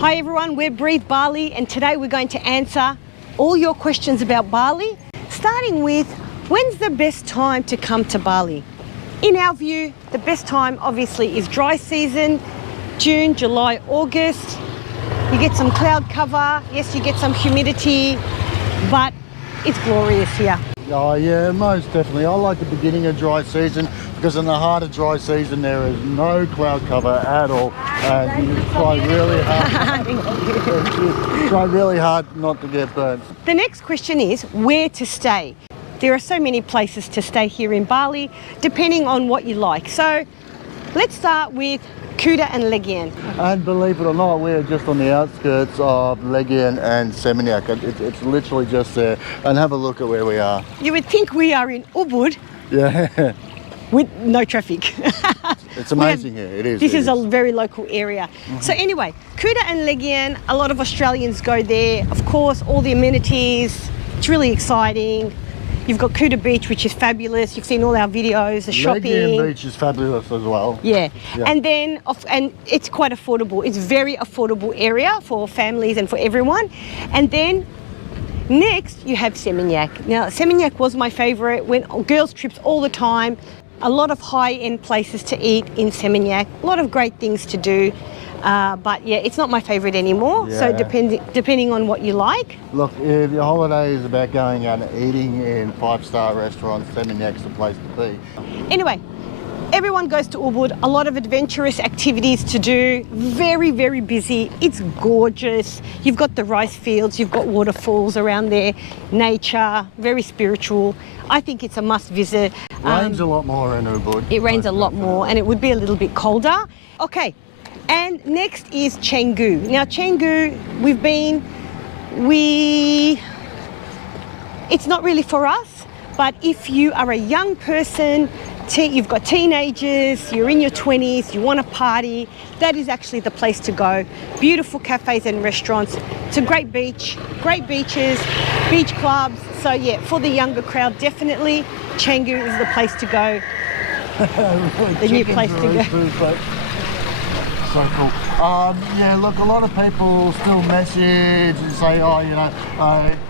Hi everyone, we're Breathe Bali and today we're going to answer all your questions about Bali, starting with when's the best time to come to Bali? In our view, the best time obviously is dry season, June, July, August. You get some cloud cover, yes you get some humidity, but it's glorious here. Oh yeah, most definitely. I like the beginning of dry season because in the heart of dry season there is no cloud cover at all, and you try really hard. You try really hard not to get burnt. The next question is where to stay. There are so many places to stay here in Bali, depending on what you like. So let's start with Kuta and Legian. And believe it or not, we're just on the outskirts of Legian and Seminyak. It's literally just there. And have a look at where we are. You would think we are in Ubud. Yeah. With no traffic. It's amazing here, it is. This is a very local area. So anyway, Kuta and Legian, a lot of Australians go there. Of course, all the amenities, it's really exciting. You've got Kuta Beach, which is fabulous. You've seen all our videos, the shopping. Legian Beach is fabulous as well. Yeah. And then, and it's quite affordable. It's a very affordable area for families and for everyone. And then next you have Seminyak. Now, Seminyak was my favorite. Went on girls' trips all the time. A lot of high-end places to eat in Seminyak. A lot of great things to do. But yeah, it's not my favorite anymore. Yeah. So depending on what you like. Look, if your holiday is about going out and eating in five-star restaurants, Seminyak's the place to be. Anyway, everyone goes to Ubud. A lot of adventurous activities to do. Very, very busy. It's gorgeous. You've got the rice fields. You've got waterfalls around there. Nature, very spiritual. I think it's a must visit. Rains a lot more in Ubud. It rains a lot more and it would be a little bit colder. Okay. And next is Canggu. Now Canggu, it's not really for us, but if you are a young person, you've got teenagers, you're in your 20s, you want to party, that is actually the place to go. Beautiful cafes and restaurants. It's a great beach, great beaches, beach clubs. So yeah, for the younger crowd, definitely Canggu is the place to go. The new place to go. So cool. Yeah, look, a lot of people still message and say, oh, you know,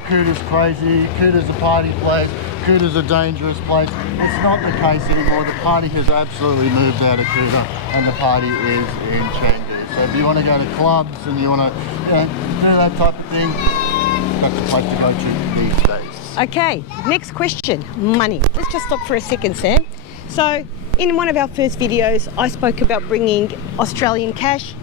Kuta's crazy, Kuta's a party place, Kuta's a dangerous place. It's not the case anymore. The party has absolutely moved out of Kuta and the party is in Canggu. So if you want to go to clubs and you want to do that type of thing, that's the place to go to these days. Okay, next question, money. Let's just stop for a second, Sam. So, in one of our first videos, I spoke about bringing Australian cash.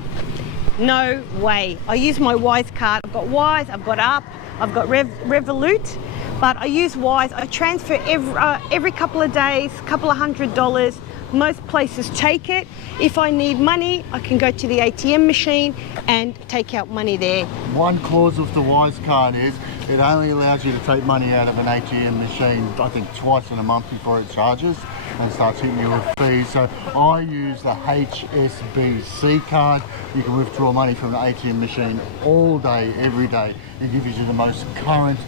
No way. I use my Wise card. I've got Wise, I've got Up, I've got Revolut, but I use Wise. I transfer every couple of days, couple of $100. Most places take it. If I need money, I can go to the ATM machine and take out money there. One clause of the Wise card is it only allows you to take money out of an ATM machine, I think twice in a month before it charges and starts hitting you with fees. So I use the HSBC card. You can withdraw money from an ATM machine all day, every day. It gives you the most current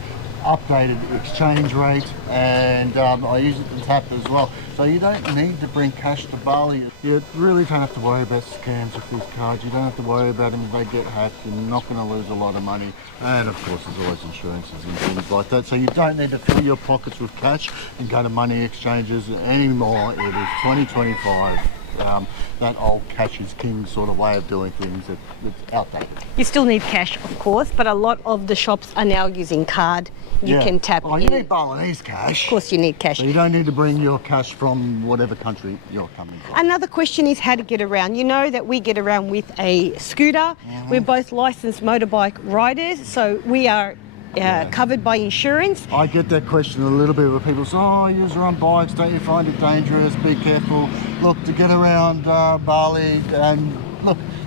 updated exchange rate, and I use it to tap as well. So you don't need to bring cash to Bali. You really don't have to worry about scams with these cards. You don't have to worry about them if they get hacked. You're not going to lose a lot of money. And of course there's always insurances and things like that. So you don't need to fill your pockets with cash and go to money exchanges anymore. It is 2025. That old cash is king sort of way of doing things, it's outdated. You still need cash, of course, but a lot of the shops are now using card. You can tap in. You need Balinese cash. Of course you need cash. So you don't need to bring your cash from whatever country you're coming from. Another question is how to get around. You know that we get around with a scooter. We're both licensed motorbike riders, so we are covered by insurance. I get that question a little bit where people say, oh, you use your own bikes, don't you find it dangerous? Be careful. Look, to get around Bali, and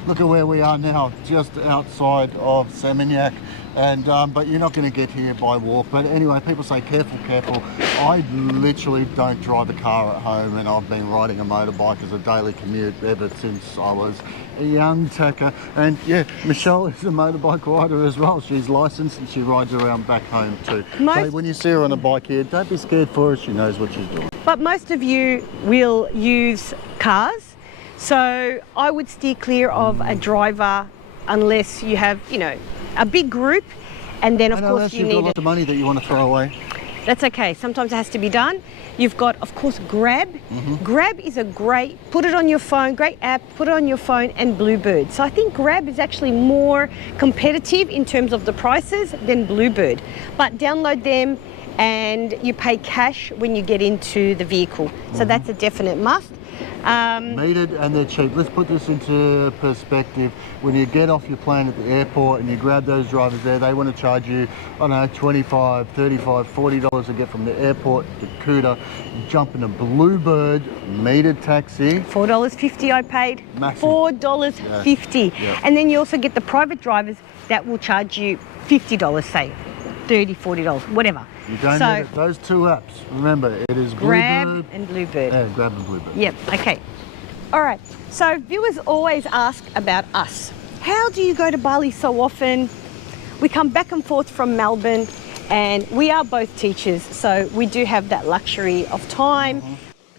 look at where we are now, just outside of Seminyak. And but you're not going to get here by walk. But anyway, people say careful, careful. I literally don't drive a car at home, and I've been riding a motorbike as a daily commute ever since I was a young tacker. And yeah, Michelle is a motorbike rider as well. She's licensed and she rides around back home too. So when you see her on a bike here, don't be scared for her. She knows what she's doing. But most of you will use cars, so I would steer clear of a driver unless you have, you know, a big group, and then of course you you've got need lots of money that you want to throw away. That's okay. Sometimes it has to be done. You've got, of course, Grab. Grab is a great, put it on your phone, great app, put it on your phone, and Bluebird. So I think Grab is actually more competitive in terms of the prices than Bluebird. But download them and you pay cash when you get into the vehicle. So that's a definite must. Metered and they're cheap. Let's put this into perspective. When you get off your plane at the airport and you grab those drivers there, they want to charge you, I don't know, $25, $35, $40 to get from the airport to Kuta. You jump in a Bluebird metered taxi. $4.50 I paid. Massive. $4.50. Yeah. And then you also get the private drivers that will charge you $50, say, $30, $40, whatever. You don't need it. Those two apps. Remember, it is Grab Bluebird and Bluebird. Yeah, Grab and Bluebird. Yep, okay. All right, so viewers always ask about us. How do you go to Bali so often? We come back and forth from Melbourne, and we are both teachers, so we do have that luxury of time.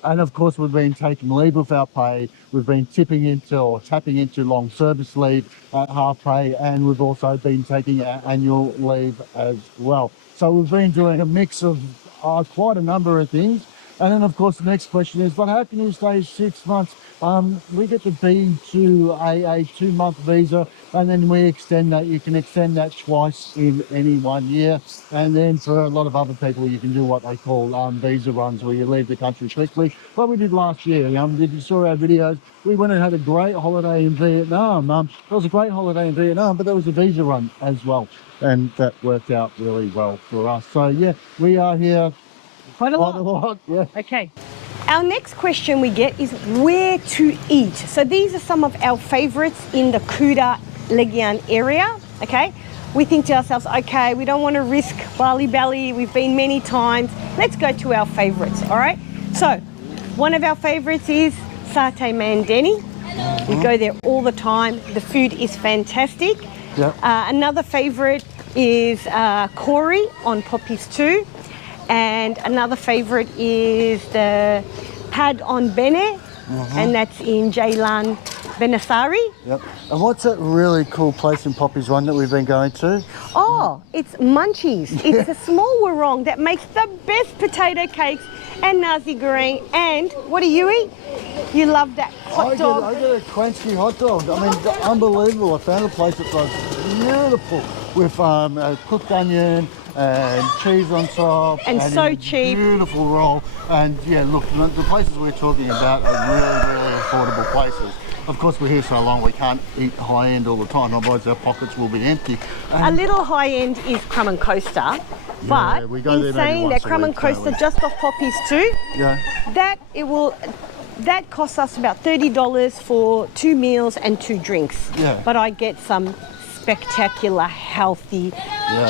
And of course, we've been taking leave without pay. We've been tapping into long service leave at half pay, and we've also been taking our annual leave as well. So we've been doing a mix of quite a number of things. And then of course the next question is, but how can you stay 6 months? We get to be to a 2-month visa, and then we extend that. You can extend that twice in any 1 year. And then for a lot of other people, you can do what they call visa runs, where you leave the country quickly. What we did last year, if you saw our videos, we went and had a great holiday in Vietnam. It was a great holiday in Vietnam, but there was a visa run as well. And that worked out really well for us. So yeah, we are here Quite a lot. Yeah. Okay. Our next question we get is where to eat. So these are some of our favorites in the Kuta Legian area, okay? We think to ourselves, okay, we don't want to risk Bali Bali. We've been many times. Let's go to our favorites, all right? So one of our favorites is Satay Mandeni. We go there all the time. The food is fantastic. Yep. Another favorite is Kori on Poppies 2. And another favorite is the Pad on Bene, and that's in Jailan, Benasari. Yep. And what's that really cool place in Poppies 1 that we've been going to? Oh, it's Munchies. It's a small warong that makes the best potato cakes and nasi goreng. And what do you eat? You love that hot dog. I get a crunchy hot dog. I mean, unbelievable. I found a place that was beautiful with cooked onion and cheese on top. And so cheap. Beautiful roll. And yeah, look, the places we're talking about are really, really affordable places. Of course, we're here so long we can't eat high end all the time, otherwise our pockets will be empty. A little high end is Crumb and Coaster, but we go there in maybe saying once that a Crumb and week, don't Coaster we? just off Poppies 2, Yeah. that costs us about $30 for 2 meals and 2 drinks. Yeah. But I get some spectacular healthy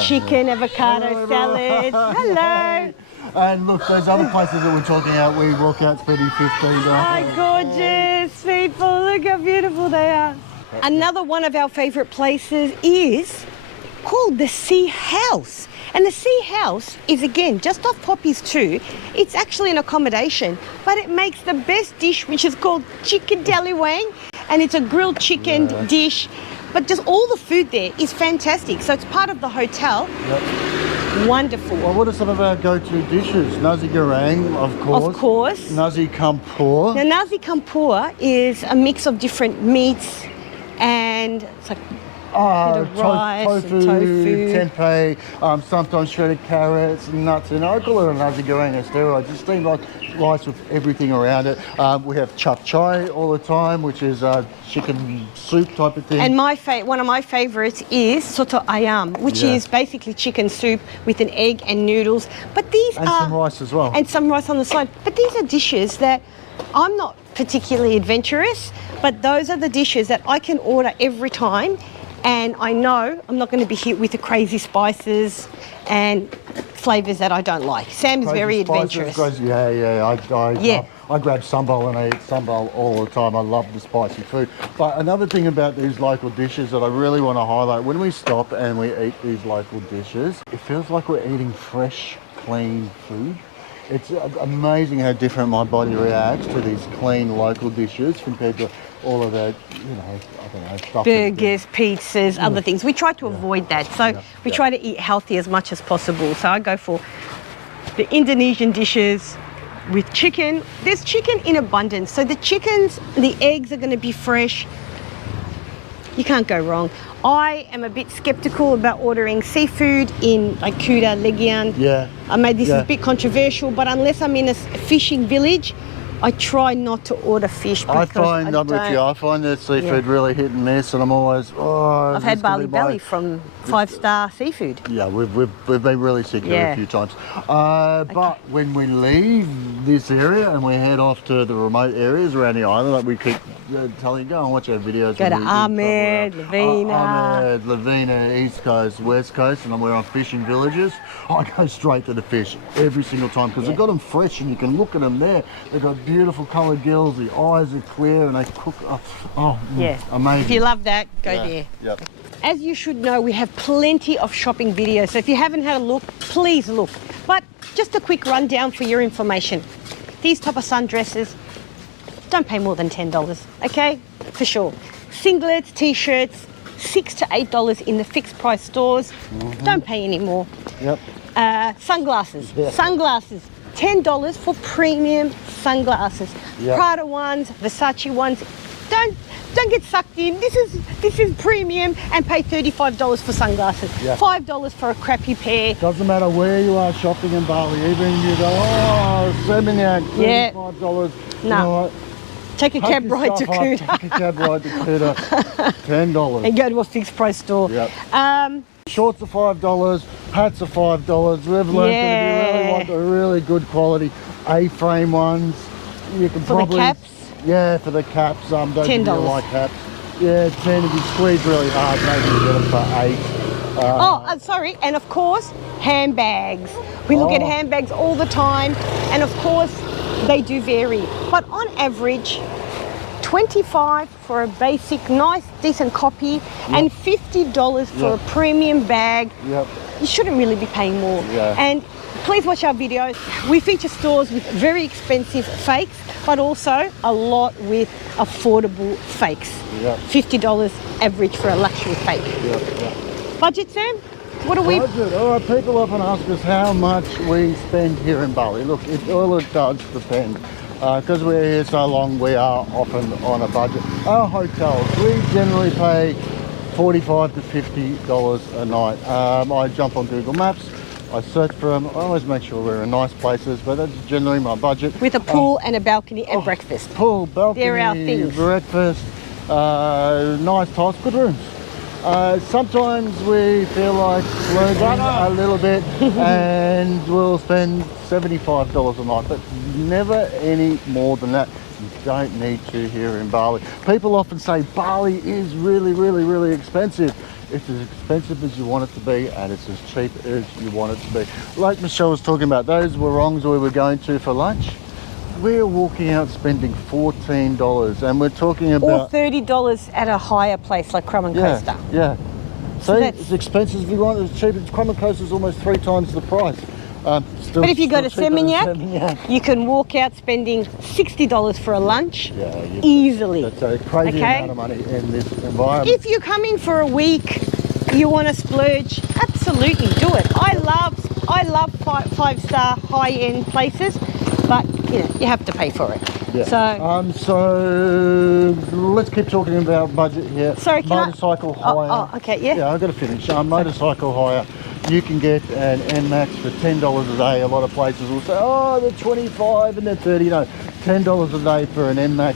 chicken avocado salad. Hello. And look, those other places that we're talking about, we walk out spending $15. My gorgeous people, look how beautiful they are. Another one of our favorite places is called the Sea House. And the Sea House is, again, just off Poppies 2. It's actually an accommodation, but it makes the best dish, which is called chicken daliwang, and it's a grilled chicken dish. But just all the food there is fantastic. So it's part of the hotel. Yep. Wonderful. Well, what are some of our go-to dishes? Nasi goreng, of course. Of course. Nasi campur. Now, nasi campur is a mix of different meats, and it's like bit of rice tofu, and tofu. tempeh, sometimes shredded carrots, nuts, and I call it a nasi goreng on steroids. It's steamed like rice with everything around it. We have chap chai all the time, which is chicken soup type of thing. And one of my favourites is soto ayam, which is basically chicken soup with an egg and noodles. But these and some rice as well. And some rice on the side. But these are dishes that I'm not particularly adventurous, but those are the dishes that I can order every time. And I know I'm not going to be hit with the crazy spices and flavours that I don't like. Sam is very adventurous. I grab sambal and I eat sambal all the time. I love the spicy food. But another thing about these local dishes that I really want to highlight, when we stop and we eat these local dishes, it feels like we're eating fresh, clean food. It's amazing how different my body reacts to these clean local dishes compared to all of that, you know, I don't know, stuff. Burgers, pizzas, other things. We try to avoid that. So we try to eat healthy as much as possible. So I go for the Indonesian dishes with chicken. There's chicken in abundance. So the chickens, the eggs are going to be fresh. You can't go wrong. I am a bit skeptical about ordering seafood in like Kuta, Legian. Yeah. I made this a bit controversial, but unless I'm in a fishing village, I try not to order fish because I find that seafood really hit and miss, and I'm always, I've had Bali belly from 5-star seafood. Yeah, we've been really sick here a few times. But when we leave this area and we head off to the remote areas around the island, like we keep telling you, go and watch our videos. Go to Ahmed, Lavina. Ahmed, Lavina, East Coast, West Coast, and we're on fishing villages. I go straight to the fish every single time because they've got them fresh and you can look at them there. They've got beautiful coloured gills, the eyes are clear, and they cook. Amazing. If you love that, go there. Yep. As you should know, we have plenty of shopping videos, so if you haven't had a look, please look. But just a quick rundown for your information. These type of sundresses, don't pay more than $10, okay? For sure. Singlets, t-shirts, $6 to $8 in the fixed price stores. Don't pay any more. Yep. Sunglasses. Sunglasses. $10 for premium sunglasses. Prada ones, Versace ones. Don't get sucked in. This is premium and pay $35 for sunglasses. $5 for a crappy pair. Doesn't matter where you are shopping in Bali. Even you go, Seminyak, $35. No. You know what? Take a cab ride to Kuta. Take a cab ride to Kuta. $10. And go to a fixed price store. Shorts are $5, hats are $5. We've learned that if you really want the really good quality A-frame ones, you can probably... For the caps? Yeah, for the caps. Don't $10. really like caps. Yeah, 10. If you squeeze really hard, maybe you get them for 8. Sorry, and of course, handbags. We look at handbags all the time, and of course, they do vary. But on average, $25 for a basic, nice, decent copy, and $50 for a premium bag. You shouldn't really be paying more. And please watch our videos. We feature stores with very expensive fakes, but also a lot with affordable fakes. $50 average for a luxury fake. Budget, Sam? What are we? Budget. All right, people often ask us how much we spend here in Bali. Look, it does depend. Because we're here so long, we are often on a budget. Our hotels, we generally pay $45 to $50 a night. I jump on Google Maps, I search for them. I always make sure we're in nice places, but that's generally my budget. With a pool and a balcony and breakfast. Pool, balcony, they're our things. Breakfast, nice tiles, good rooms. Sometimes we feel like splurging a little bit and we'll spend $75 a night, but never any more than that. You don't need to here in Bali. People often say Bali is really, really, really expensive. It's as expensive as you want it to be, and it's as cheap as you want it to be. Like Michelle was talking about, those warongs we were going to for lunch, we're walking out spending $14, and we're talking about... Or $30 at a higher place like Crumb and Coaster. So it's expensive if you want, it's cheap. Crumb and Coaster is almost 3 times the price. But if you go to Seminyak, you can walk out spending $60 for a lunch easily. That's a crazy amount of money in this environment. If you're coming for a week, you want to splurge, absolutely do it. I love 5-star high-end places, but you have to pay for it. So let's keep talking about budget here. Sorry, motorcycle hire. I've got to finish. Motorcycle hire. You can get an NMAX for $10 a day. A lot of places will say, they're 25 and they're 30. No, $10 a day for an NMAX.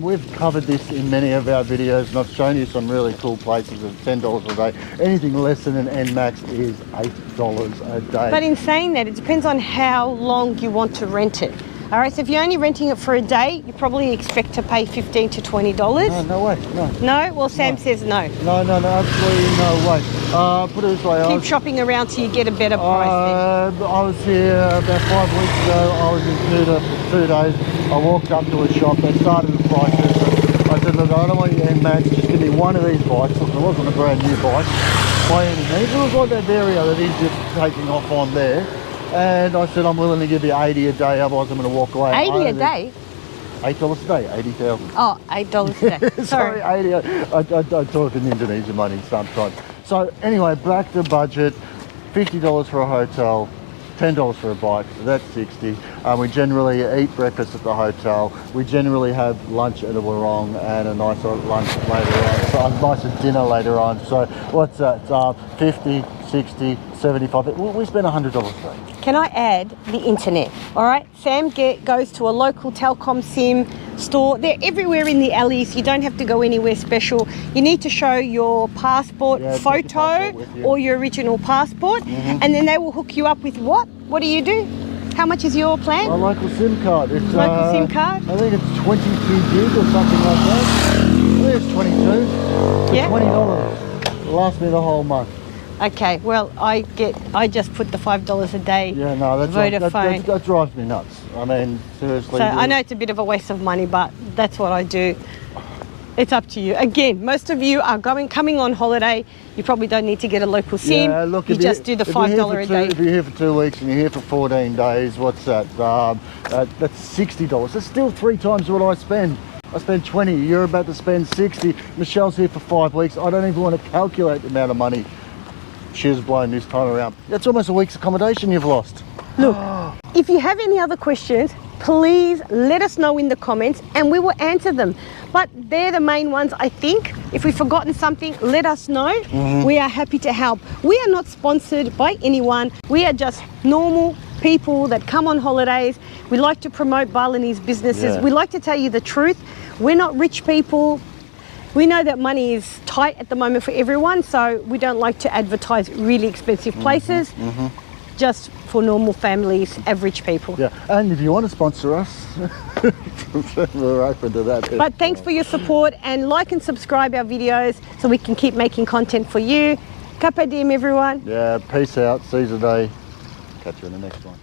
We've covered this in many of our videos, and I've shown you some really cool places at $10 a day. Anything less than an NMAX is $8 a day. But in saying that, it depends on how long you want to rent it. All right, so if you're only renting it for a day, you probably expect to pay $15 to $20. No way, no. No? Well, Sam says no. No, absolutely no way. Put it this way. Keep shopping around till you get a better price then. I was here about 5 weeks ago. I was in Kuta for 2 days. I walked up to a shop. They started the prices. I said, look, I don't want your NMAX. Just give me one of these bikes. Look, it wasn't a brand new bike by any means. It was like that Vario that he's just taking off on there. And I said, I'm willing to give you 80 a day, otherwise I'm going to walk away. 80 a day? $8 a day, 80,000. Oh, $8 a day. Sorry, 80. I talk in Indonesian money sometimes. So anyway, back to budget. $50 for a hotel, $10 for a bike, that's 60. We generally eat breakfast at the hotel. We generally have lunch at a Warong and a nice lunch later on, so a nice dinner later on. So what's that? 50, 60, 75. We spend $100 a day. Can I add the internet? All right, Sam goes to a local telecom SIM store. They're everywhere in the alleys. You don't have to go anywhere special. You need to show your passport photo or your original passport, and then they will hook you up with what? What do you do? How much is your plan? A local SIM card. It's local SIM card? I think it's 22 gig or something like that. I think it's 22. Yeah. $20. It'll last me the whole month. Okay, well, I just put the $5 a day. Yeah, no, that drives me nuts. I mean, seriously. So I know it's a bit of a waste of money, but that's what I do. It's up to you. Again, most of you are coming on holiday. You probably don't need to get a local SIM. Yeah, look, you just do the $5 a day. If you're here for 2 weeks and you're here for 14 days, what's that? That's $60. That's still 3 times what I spend. I spend 20. You're about to spend 60. Michelle's here for 5 weeks. I don't even want to calculate the amount of money she's blown this time around. That's almost a week's accommodation you've lost. Look, if you have any other questions, please let us know in the comments and we will answer them. But they're the main ones, I think. If we've forgotten something, let us know. We are happy to help. We are not sponsored by anyone. We are just normal people that come on holidays. We like to promote Balinese businesses. We like to tell you the truth. We're not rich people. We know that money is tight at the moment for everyone, so we don't like to advertise really expensive places. Just for normal families, average people. Yeah, and if you want to sponsor us, we're open to that. But thanks for your support, and like and subscribe our videos so we can keep making content for you. Kapadim, everyone. Yeah, peace out. Seize the day. Catch you in the next one.